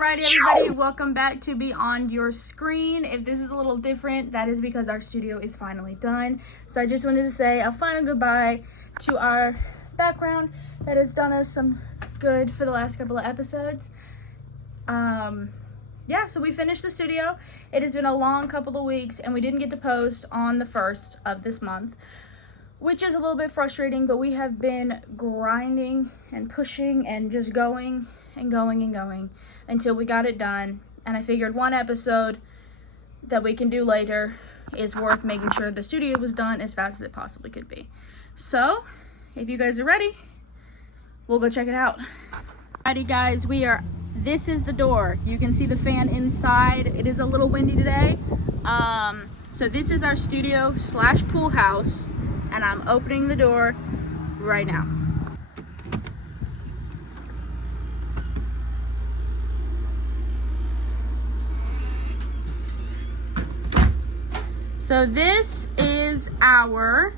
Alrighty, everybody, welcome back to Beyond Your Screen. If this is a little different, that is because our studio is finally done. So I just wanted to say a final goodbye to our background that has done us some good for the last couple of episodes. Yeah, so we finished the studio. It has been a long couple of weeks, and we didn't get to post on the 1st of this month, which is a little bit frustrating, but we have been grinding and pushing and just going and going and going until we got it done. And I figured one episode that we can do later is worth making sure the studio was done as fast as it possibly could be. So if you guys are ready, we'll go check it out. Alrighty guys, this is the door. You can see the fan inside. It is a little windy today. So this is our studio slash pool house, and I'm opening the door right now. So this is our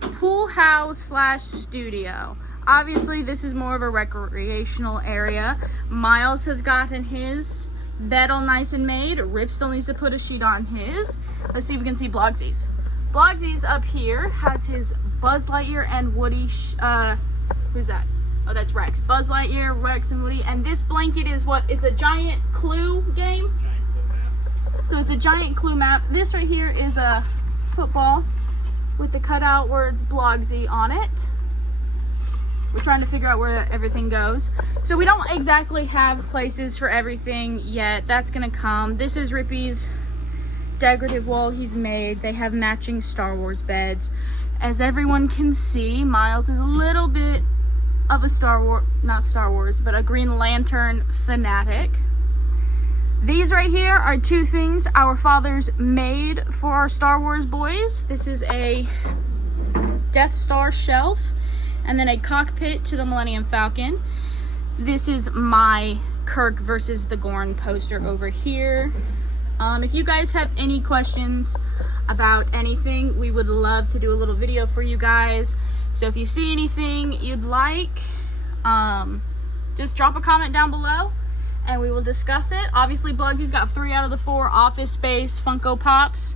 pool house slash studio. Obviously this is more of a recreational area. Miles has gotten his bed all nice and made. Rip still needs to put a sheet on his. Let's see if we can see Blogsy's. Blogsy's up here has his Buzz Lightyear and Woody, who's that? Oh, that's Rex. Buzz Lightyear, Rex, and Woody. And this blanket is what? It's a giant Clue game. So it's a giant Clue map. This right here is a football with the cutout words Blogsy on it. We're trying to figure out where everything goes. So we don't exactly have places for everything yet. That's gonna come. This is Rippy's decorative wall he's made. They have matching Star Wars beds. As everyone can see, Miles is a little bit of a not Star Wars, but a Green Lantern fanatic. These right here are two things our fathers made for our Star Wars boys. This is a Death Star shelf, and then a cockpit to the Millennium Falcon. This is my Kirk versus the Gorn poster over here. If you guys have any questions about anything, we would love to do a little video for you guys. So if you see anything you'd like, just drop a comment down below and we will discuss it. Obviously, Blogsy's got 3 out of the 4 Office Space Funko Pops.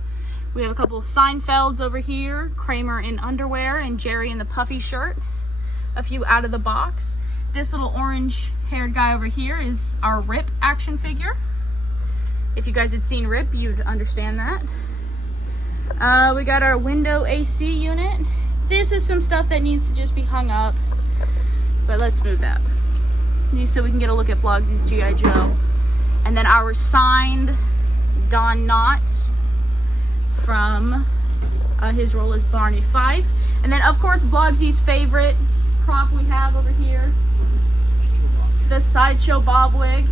We have a couple of Seinfelds over here, Kramer in underwear and Jerry in the puffy shirt. A few out of the box. This little orange-haired guy over here is our Rip action figure. If you guys had seen Rip, you'd understand that. We got our window AC unit. This is some stuff that needs to just be hung up, but let's move that so we can get a look at Blogsy's G.I. Joe. And then our signed Don Knotts from his role as Barney Fife. And then, of course, Blogsy's favorite prop we have over here, the Sideshow Bob wig.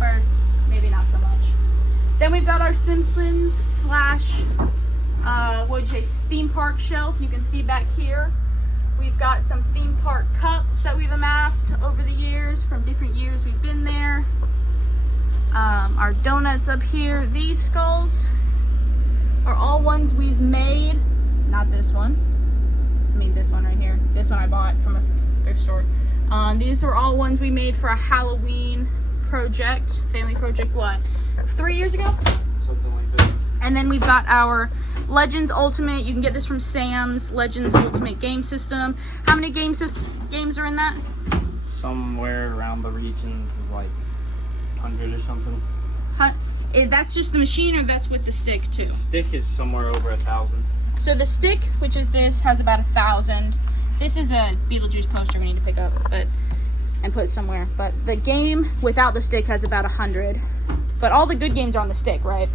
Or maybe not so much. Then we've got our Simpsons slash theme park shelf. You can see back here we've got some theme park cups that we've amassed over the years from different years we've been there. Our donuts up here. These skulls are all ones we've made. Not this one. I mean this one right here. This one I bought from a thrift store. These are all ones we made for a Halloween project, family project, what, 3 years ago? Something like that. And then we've got our Legends Ultimate. You can get this from Sam's Legends Ultimate game system. How many games are in that? Somewhere around the region of like 100 or something. That's just the machine, or that's with the stick too? The stick is somewhere over 1,000. So the stick, which is this, has about 1,000. This is a Beetlejuice poster we need to pick up and put somewhere. But the game without the stick has about 100. But all the good games are on the stick, right?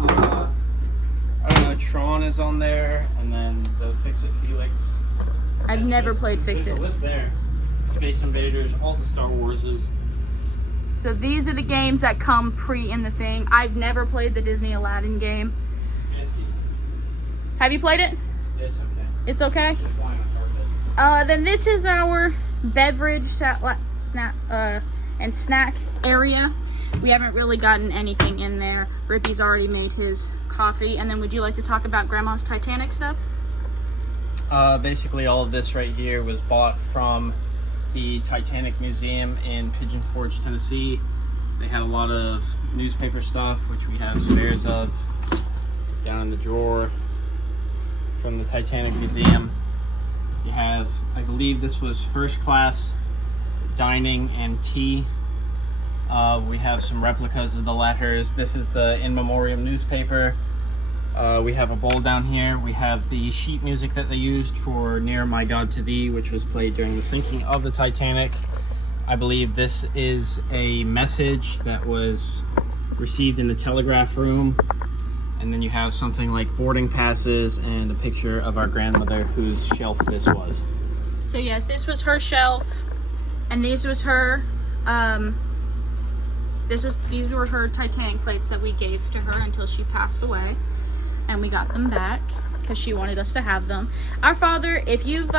I don't know, Tron is on there, and then the Fix It Felix. I've never played Fix It. There's a list there. Space Invaders, all the Star Warses. So these are the games that come pre in the thing. I've never played the Disney Aladdin game. Yes, Have you played it? it's okay. It's okay? Just flying on carpet. Then this is our beverage and snack area. We haven't really gotten anything in there. Rippy's already made his coffee. And then would you like to talk about Grandma's Titanic stuff? Basically all of this right here was bought from the Titanic Museum in Pigeon Forge, Tennessee. They had a lot of newspaper stuff, which we have spares of down in the drawer from the Titanic Museum. You have, I believe this was first class dining and tea. We have some replicas of the letters. This is the in memoriam newspaper. We have a bowl down here. We have the sheet music that they used for Near My God to Thee, which was played during the sinking of the Titanic. I believe this is a message that was received in the telegraph room. And then you have something like boarding passes and a picture of our grandmother whose shelf this was. So yes, this was her shelf, and these was her, these were her Titanic plates that we gave to her until she passed away, and we got them back because she wanted us to have them. Our father, if you've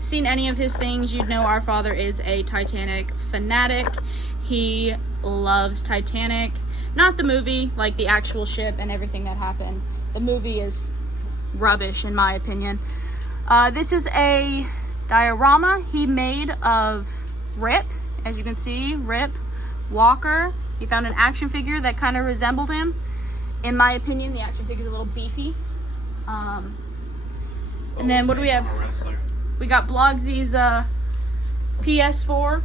seen any of his things, you'd know our father is a Titanic fanatic. He loves Titanic. Not the movie, like the actual ship and everything that happened. The movie is rubbish, in my opinion. This is a diorama he made of Rip. As you can see, Rip Walker. He found an action figure that kind of resembled him. In my opinion, the action figure is a little beefy. And then what do we have? We got Blogsy's PS4,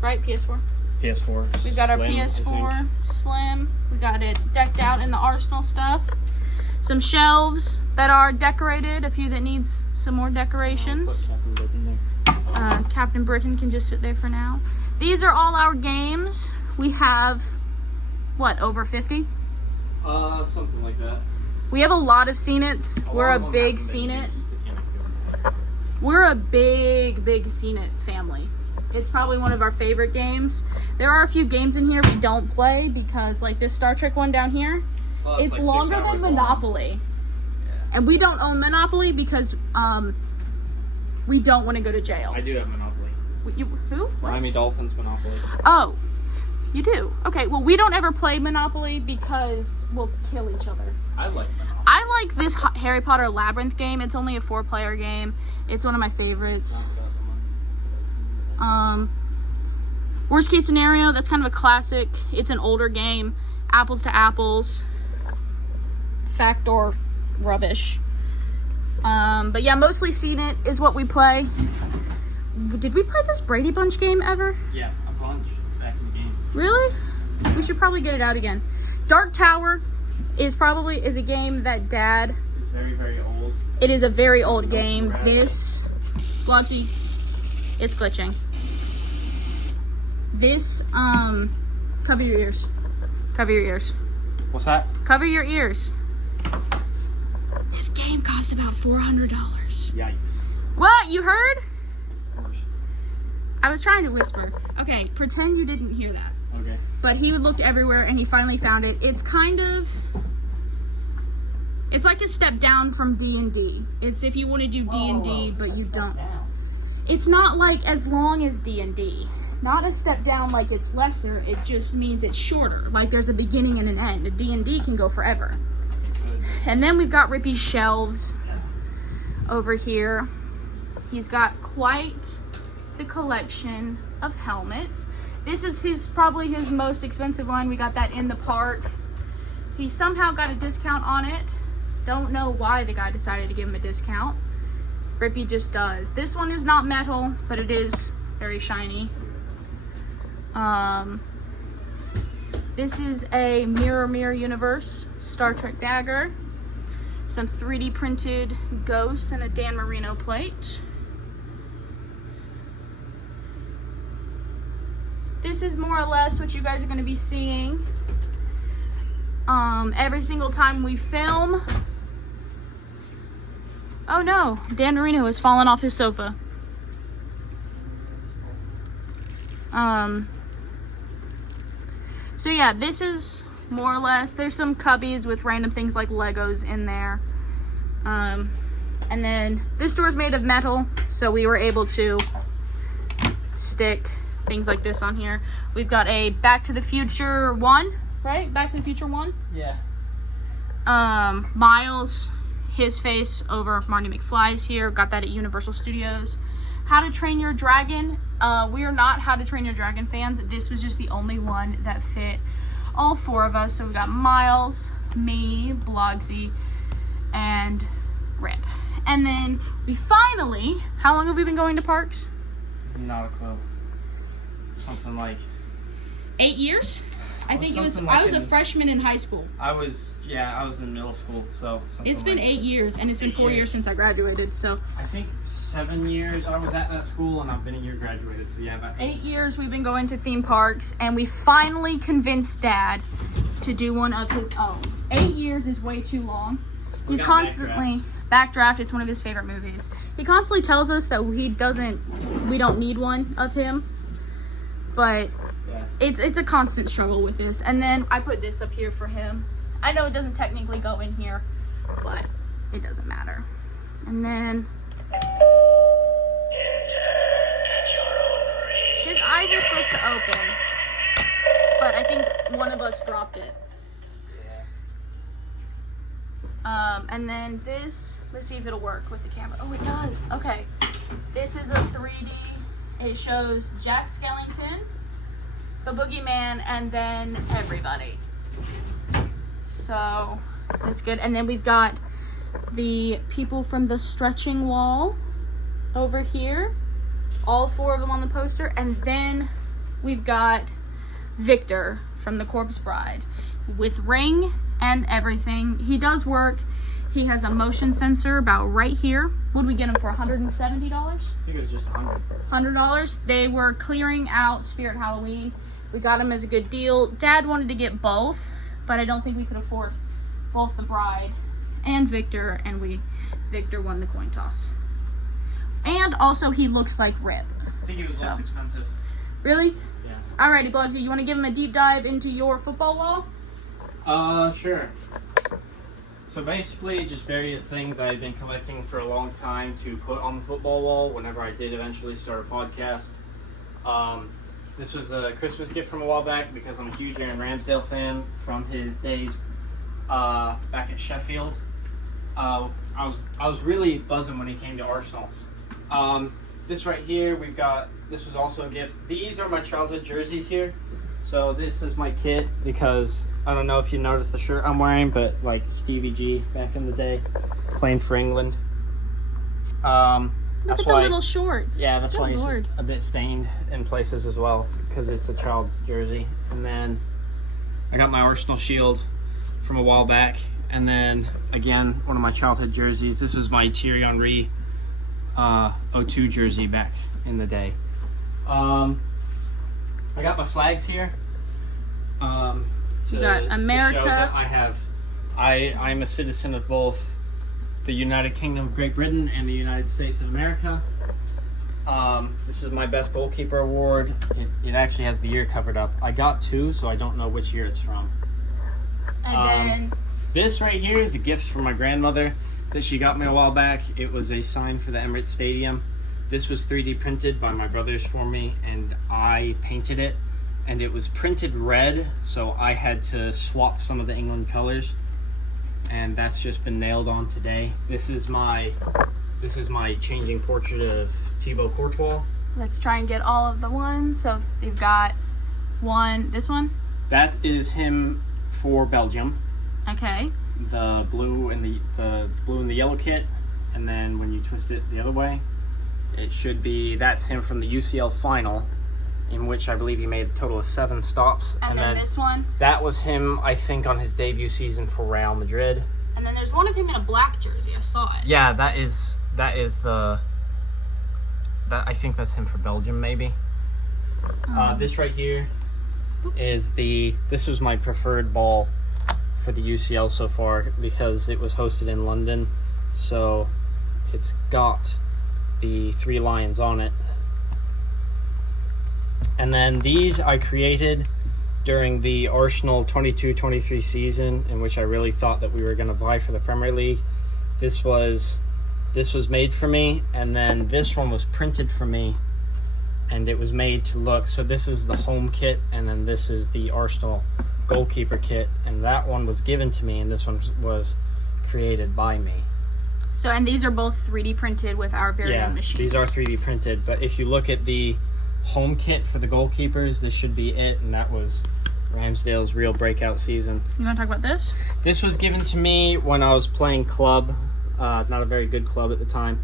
right? PS4. PS4. We've got our Slim, PS4 Slim. We got it decked out in the Arsenal stuff. Some shelves that are decorated. A few that needs some more decorations. Captain Britain can just sit there for now. These are all our games. We have, what, over 50? Something like that. We have a lot of Scene-Its. We're a big Scene-It. We're a big Scene-It family. It's probably one of our favorite games. There are a few games in here we don't play because, like this Star Trek one down here, it's like longer than Monopoly. Yeah. And we don't own Monopoly because we don't want to go to jail. I do have Monopoly. Who? What? Miami Dolphins Monopoly. Oh, you do? Okay, well, we don't ever play Monopoly because we'll kill each other. I like Monopoly. I like this Harry Potter Labyrinth game. It's only a 4-player game. It's one of my favorites. Worst case scenario, that's kind of a classic. It's an older game. Apples to Apples. Fact or rubbish. But yeah, mostly Seen It is what we play. Did we play this Brady Bunch game ever? Yeah, a bunch back in the game. Really? We should probably get it out again. Dark Tower is a game that Dad... It's very old. It is a very old game. This... Bloxy, it's glitching. This, cover your ears. Cover your ears. What's that? Cover your ears. This game cost about $400. Yikes. What? You heard? I was trying to whisper. Okay, pretend you didn't hear that. Okay. But he looked everywhere and he finally found it. It's kind of... It's like a step down from D&D. It's if you want to do D&D, but you don't. It's not like as long as D&D. Not a step down like it's lesser. It just means it's shorter. Like there's a beginning and an end. A D&D can go forever. And then we've got Rippy's shelves over here. He's got quite the collection of helmets. This is probably his most expensive one. We got that in the park. He somehow got a discount on it. Don't know why the guy decided to give him a discount. Rippy just does. This one is not metal, but it is very shiny. This is a Mirror Universe Star Trek dagger. Some 3D printed ghosts and a Dan Marino plate. This is more or less what you guys are going to be seeing every single time we film. Oh no, Dan Marino has fallen off his sofa. So yeah, this is more or less, there's some cubbies with random things like Legos in there. And then this door is made of metal, so we were able to stick things like this on here. We've got a Back to the Future 1, right? Back to the Future 1? Yeah. Miles, his face over Marty McFly's here. Got that at Universal Studios. How to Train Your Dragon We are not How to Train Your Dragon fans. This was just the only one that fit all 4 of us. So we got Miles, me, Blogsy, and Rip. And then we finally, how long have we been going to parks? Not a clue. Something like 8 years? I think it was. Like I was a freshman in high school. I was in middle school, so. It's been 8 years, and it's been 4 years since I graduated. So. I think 7 years I was at that school, and I've been a year graduated. So yeah, about 8 years we've been going to theme parks, and we finally convinced Dad to do one of his own. 8 years is way too long. He's constantly Backdraft. It's one of his favorite movies. He constantly tells us that we don't need one of him, but. Yeah. It's a constant struggle with this. And then I put this up here for him. I know it doesn't technically go in here, but it doesn't matter. And then his eyes are supposed to open, but I think one of us dropped it. And then this, let's see if it'll work with the camera. Oh, it does. Okay. This is a 3D. It shows Jack Skellington, the Boogeyman, and then everybody. So that's good. And then we've got the people from the stretching wall over here. All 4 of them on the poster. And then we've got Victor from the Corpse Bride with ring and everything. He does work. He has a motion sensor about right here. What did we get him for? $170? I think it was just $100. $100. They were clearing out Spirit Halloween. We got him as a good deal. Dad wanted to get both, but I don't think we could afford both the bride and Victor, and Victor won the coin toss. And also, he looks like Rip. I think he was less expensive. Really? Yeah. Alrighty, Blogsy, you want to give him a deep dive into your football wall? Sure. So basically, just various things I've been collecting for a long time to put on the football wall whenever I did eventually start a podcast. This was a Christmas gift from a while back because I'm a huge Aaron Ramsdale fan from his days back at Sheffield. I was really buzzing when he came to Arsenal. This right here, this was also a gift. These are my childhood jerseys here. So this is my kit because I don't know if you noticed the shirt I'm wearing, but like Stevie G back in the day, playing for England. Look at the little shorts. Yeah, that's why Lord. it's a bit stained in places as well, because it's a child's jersey. And then I got my Arsenal shield from a while back. And then, again, one of my childhood jerseys. This was my Thierry Henry 02 jersey back in the day. I got my flags here. You got America. To show that I'm a citizen of both the United Kingdom of Great Britain and the United States of America. This is my best goalkeeper award. It actually has the year covered up. I got 2, so I don't know which year it's from. And then this right here is a gift from my grandmother that she got me a while back. It was a sign for the Emirates Stadium. This was 3D printed by my brothers for me, and I painted it. And it was printed red, so I had to swap some of the England colors. And that's just been nailed on today. This is my changing portrait of Thibaut Courtois. let's try and get all of the ones. So you've got this one. That is him for Belgium. Okay. The blue and the yellow kit, and then when you twist it the other way, it should be, that's him from the UCL final, in which I believe he made a total of 7 stops. And then this one? That was him, I think, on his debut season for Real Madrid. And then there's one of him in a black jersey. I saw it. Yeah, I think that's him for Belgium, maybe. This right here is this was my preferred ball for the UCL so far because it was hosted in London. So it's got the 3 lions on it. And then these I created during the Arsenal 22-23 season, in which I really thought that we were going to vie for the Premier League. This was made for me, and then this one was printed for me, and it was made to look, so this is the home kit, and then this is the Arsenal goalkeeper kit, and that one was given to me, and this one was created by me. So, and these are both 3D printed with our very own machines. These are 3D printed, but if you look at the home kit for the goalkeepers. This should be it, and that was Ramsdale's real breakout season. You want to talk about this? This was given to me when I was playing club, not a very good club at the time,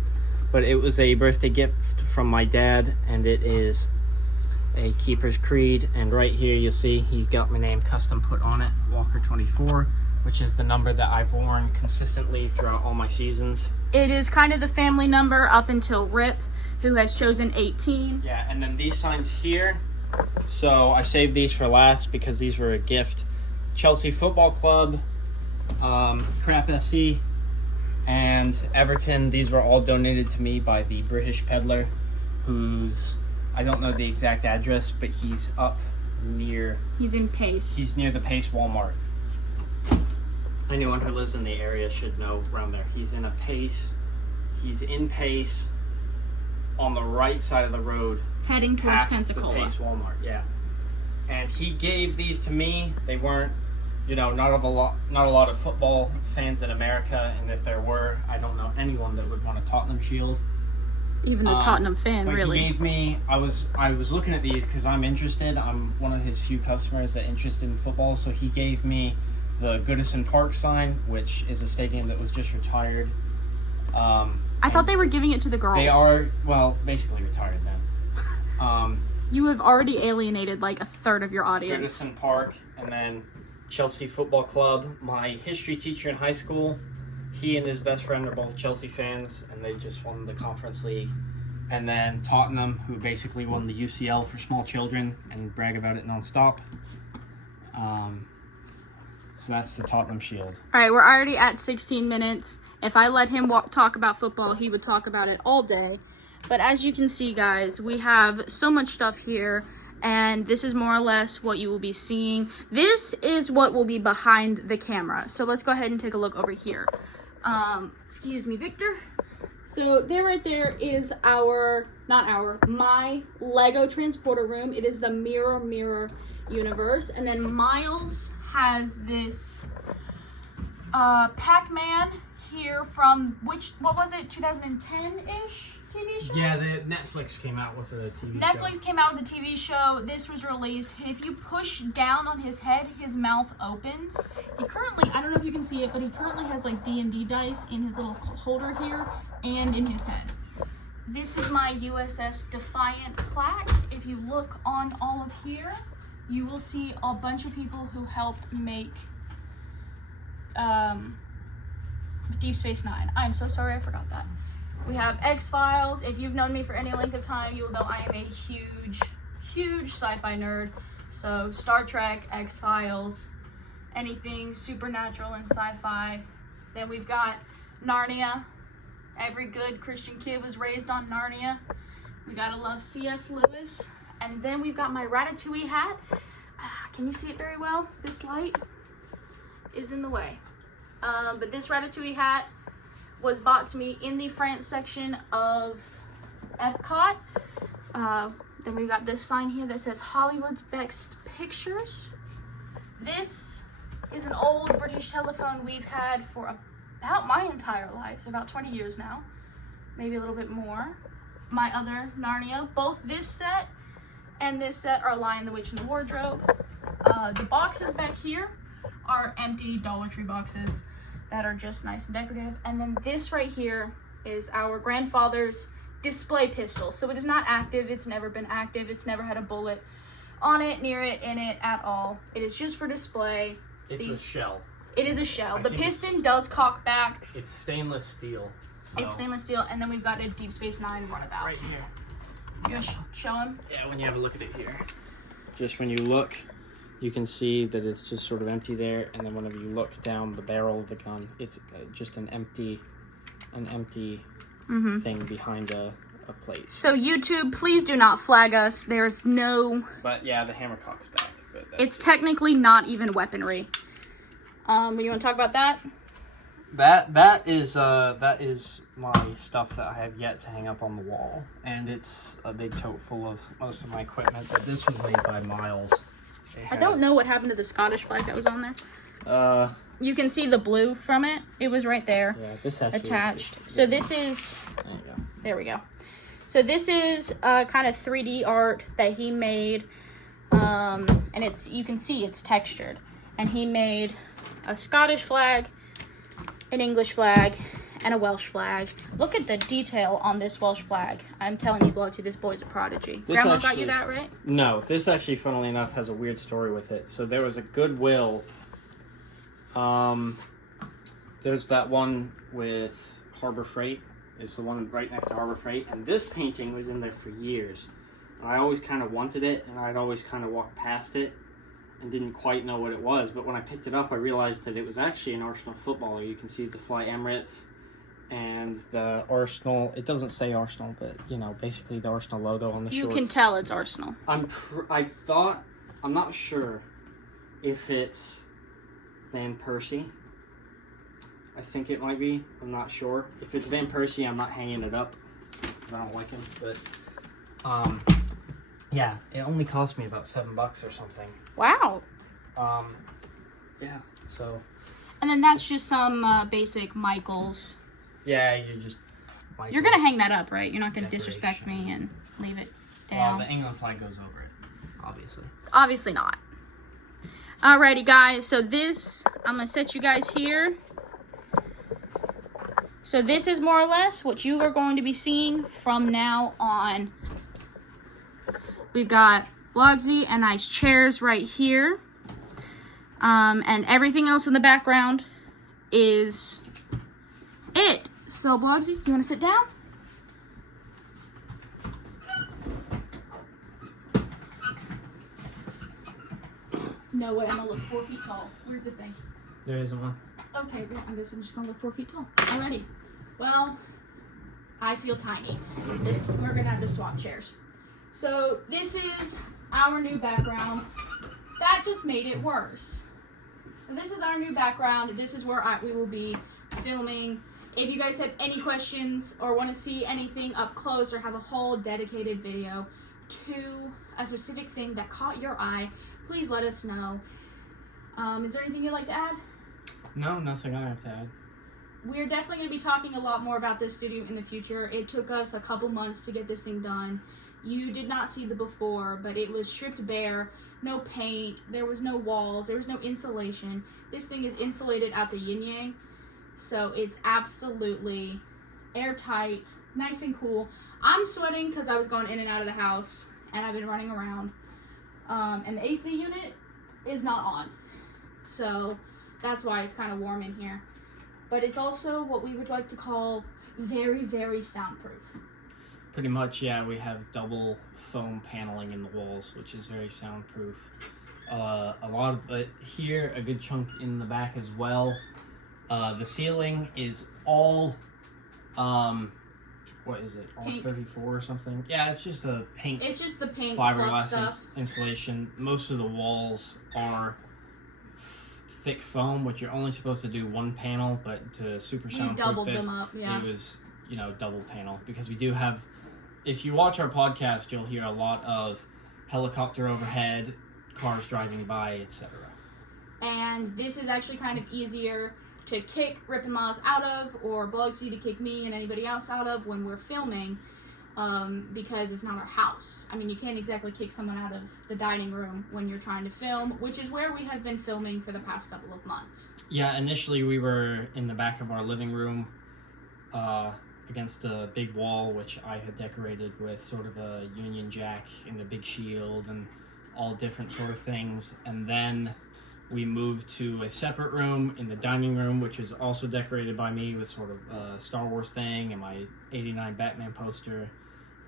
but it was a birthday gift from my dad, and it is a keeper's creed. And right here you'll see he got my name custom put on it, Walker 24, which is the number that I've worn consistently throughout all my seasons. It is kind of the family number up until Rip, who has chosen 18. Yeah, and then these signs here, so I saved these for last because these were a gift. Chelsea Football Club, Crap FC, and Everton. These were all donated to me by the British peddler, who's, I don't know the exact address, but he's up near... He's in Pace. He's near the Pace Walmart. Anyone who lives in the area should know around there. He's in Pace on the right side of the road. Heading towards past Pensacola. The Pace Walmart, yeah. And he gave these to me. They weren't, not a lot of football fans in America, and if there were, I don't know anyone that would want a Tottenham shield. Even a Tottenham fan, but really. He gave me. I was looking at these because I'm interested. I'm one of his few customers that interested in football. So he gave me the Goodison Park sign, which is a stadium that was just retired. I thought they were giving it to the girls. They are, well, basically retired then. You have already alienated like a third of your audience. Goodison Park, and then Chelsea Football Club. My history teacher in high school, he and his best friend are both Chelsea fans, and they just won the Conference League. And then Tottenham, who basically won the UCL for small children and brag about it nonstop. So that's the Tottenham shield. All right, we're already at 16 minutes. If I let him talk about football, he would talk about it all day. But as you can see, guys, we have so much stuff here, and this is more or less what you will be seeing. This is what will be behind the camera. So let's go ahead and take a look over here. Excuse me, Victor. So there right there is my Lego transporter room. It is the Mirror universe. And then Miles has this Pac-Man here from what was it, 2010-ish TV show? Yeah, the Netflix came out with a TV show. Netflix came out with a TV show. This was released. If you push down on his head, his mouth opens. He currently, I don't know if you can see it, but he currently has like D&D dice in his little holder here and in his head. This is my USS Defiant plaque. If you look on all of here, you will see a bunch of people who helped make Deep Space Nine. I'm so sorry I forgot that. We have X-Files. If you've known me for any length of time, you'll know I am a huge sci-fi nerd. So Star Trek, X-Files, anything supernatural and sci-fi. Then we've got Narnia. Every good Christian kid was raised on Narnia. We gotta love C.S. Lewis. And then we've got my Ratatouille hat. Can you see it very well? This light is in the way. But this Ratatouille hat was bought to me in the France section of Epcot. Then we've got this sign here that says Hollywood's Best Pictures. This is an old British telephone we've had for about my entire life, about 20 years now, maybe a little bit more. My other Narnia, both this set and this set are Lion, the Witch, and the Wardrobe. The boxes back here are empty Dollar Tree boxes that are just nice and decorative. And then this right here is our grandfather's display pistol. So it is not active. It's never been active. It's never had a bullet on it, near it, in it at all. It is just for display. It's a shell. It is a shell. The piston does cock back. It's stainless steel. So. It's stainless steel. And then we've got a Deep Space Nine runabout. Right here. You want to show him? Yeah, when you have a look at it here. Just when you look, you can see that it's just sort of empty there, and then whenever you look down the barrel of the gun, it's just an empty thing behind a plate. So YouTube, please do not flag us. There's no... But yeah, the hammer cock's back. But it's technically not even weaponry. But you want to talk about that? That is my stuff that I have yet to hang up on the wall, and it's a big tote full of most of my equipment. But this was made by Miles. I don't know what happened to the Scottish flag that was on there. You can see the blue from it. It was right there. Yeah, this actually attached. So this is... There you go. There we go. So this is kind of 3D art that he made, and you can see it's textured. And he made a Scottish flag, an English flag, and a Welsh flag. Look at the detail on this Welsh flag. I'm telling you, Blogsy, this boy's a prodigy. Grandma got you that right? No, this actually, funnily enough, has a weird story with it. So there was a Goodwill. There's that one with Harbor Freight. It's the one right next to Harbor Freight. And this painting was in there for years. And I always kind of wanted it, and I'd always kind of walked past it and didn't quite know what it was. But when I picked it up, I realized that it was actually an Arsenal footballer. You can see the Fly Emirates and the Arsenal. It doesn't say Arsenal, but, you know, basically the Arsenal logo on the shorts. You can tell it's Arsenal. I'm not sure if it's Van Persie. I think it might be. I'm not sure. If it's Van Persie, I'm not hanging it up because I don't like him. But, yeah, it only cost me about $7 or something. Wow. Yeah, so. And then that's just some basic Michaels. Yeah, Michaels. You're going to hang that up, right? You're not going to disrespect me and leave it down. Well, the England flag goes over it, obviously. Obviously not. Alrighty, guys. So this, I'm going to set you guys here. So this is more or less what you are going to be seeing from now on. We've got Blogsy and nice chairs right here. And everything else in the background is it. So, Blogsy, you want to sit down? No way, I'm going to look 4 feet tall. Where's the thing? There isn't one. Okay, well, I guess I'm just going to look 4 feet tall. Alrighty. Well, I feel tiny. We're going to have to swap chairs. So, this is our new background. That just made it worse. And this is our new background. This is where we will be filming. If you guys have any questions or want to see anything up close or have a whole dedicated video to a specific thing that caught your eye, please let us know. Is there anything you'd like to add? No, nothing I have to add. We're definitely going to be talking a lot more about this studio in the future. It took us a couple months to get this thing done. You did not see the before, but it was stripped bare. No paint, there was no walls, there was no insulation. This thing is insulated at the yin yang, so it's absolutely airtight, nice and cool. I'm sweating because I was going in and out of the house, and I've been running around. And the AC unit is not on, so that's why it's kind of warm in here. But it's also what we would like to call very, very soundproof. Pretty much, yeah, we have double foam paneling in the walls, which is very soundproof. A lot of it here, a good chunk in the back as well. The ceiling is all, what is it, R34 or something? Yeah, it's just a pink. It's just the pink fiberglass insulation. Most of the walls are thick foam, which you're only supposed to do one panel, but to super soundproof doubled this, them up, yeah. It was, double panel, because we do have. If you watch our podcast, you'll hear a lot of helicopter overhead, cars driving by, etc. And this is actually kind of easier to kick Rip and Miles out of, or Blogsy to kick me and anybody else out of when we're filming, because it's not our house. I mean, you can't exactly kick someone out of the dining room when you're trying to film, which is where we have been filming for the past couple of months. Yeah, initially we were in the back of our living room, against a big wall, which I had decorated with sort of a Union Jack and a big shield and all different sort of things. And then we moved to a separate room in the dining room, which is also decorated by me with sort of a Star Wars thing and my 89 Batman poster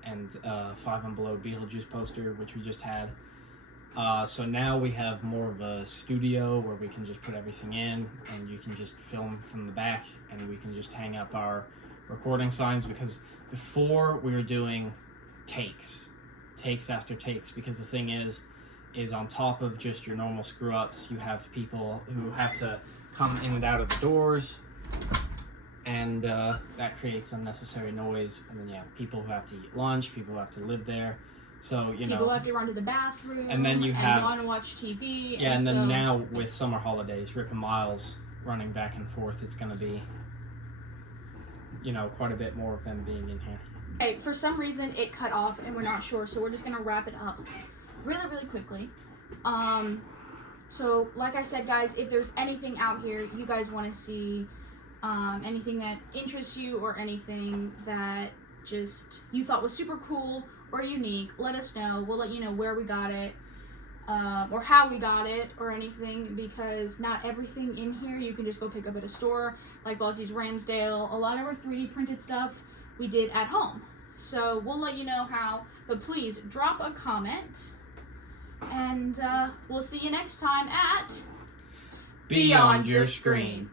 and 5 and Below Beetlejuice poster, which we just had. So now we have more of a studio where we can just put everything in and you can just film from the back and we can just hang up our recording signs, because before we were doing takes after takes, because the thing is on top of just your normal screw-ups, you have people who have to come in and out of the doors, and that creates unnecessary noise. And then you have people who have to eat lunch, people who have to live there, so people have to run to the bathroom, and then you want to watch TV. Yeah, and then now with summer holidays, Rip and Miles running back and forth, it's going to be quite a bit more of them being in here. Okay, for some reason it cut off and we're not sure, so we're just gonna wrap it up really, really quickly. So like I said, guys, if there's anything out here you guys want to see, anything that interests you or anything that just you thought was super cool or unique, let us know. We'll let you know where we got it, or how we got it or anything, because not everything in here you can just go pick up at a store. Like Balti's Ramsdale, a lot of our 3D printed stuff we did at home. So we'll let you know how, but please drop a comment, and we'll see you next time at Beyond Your Screen.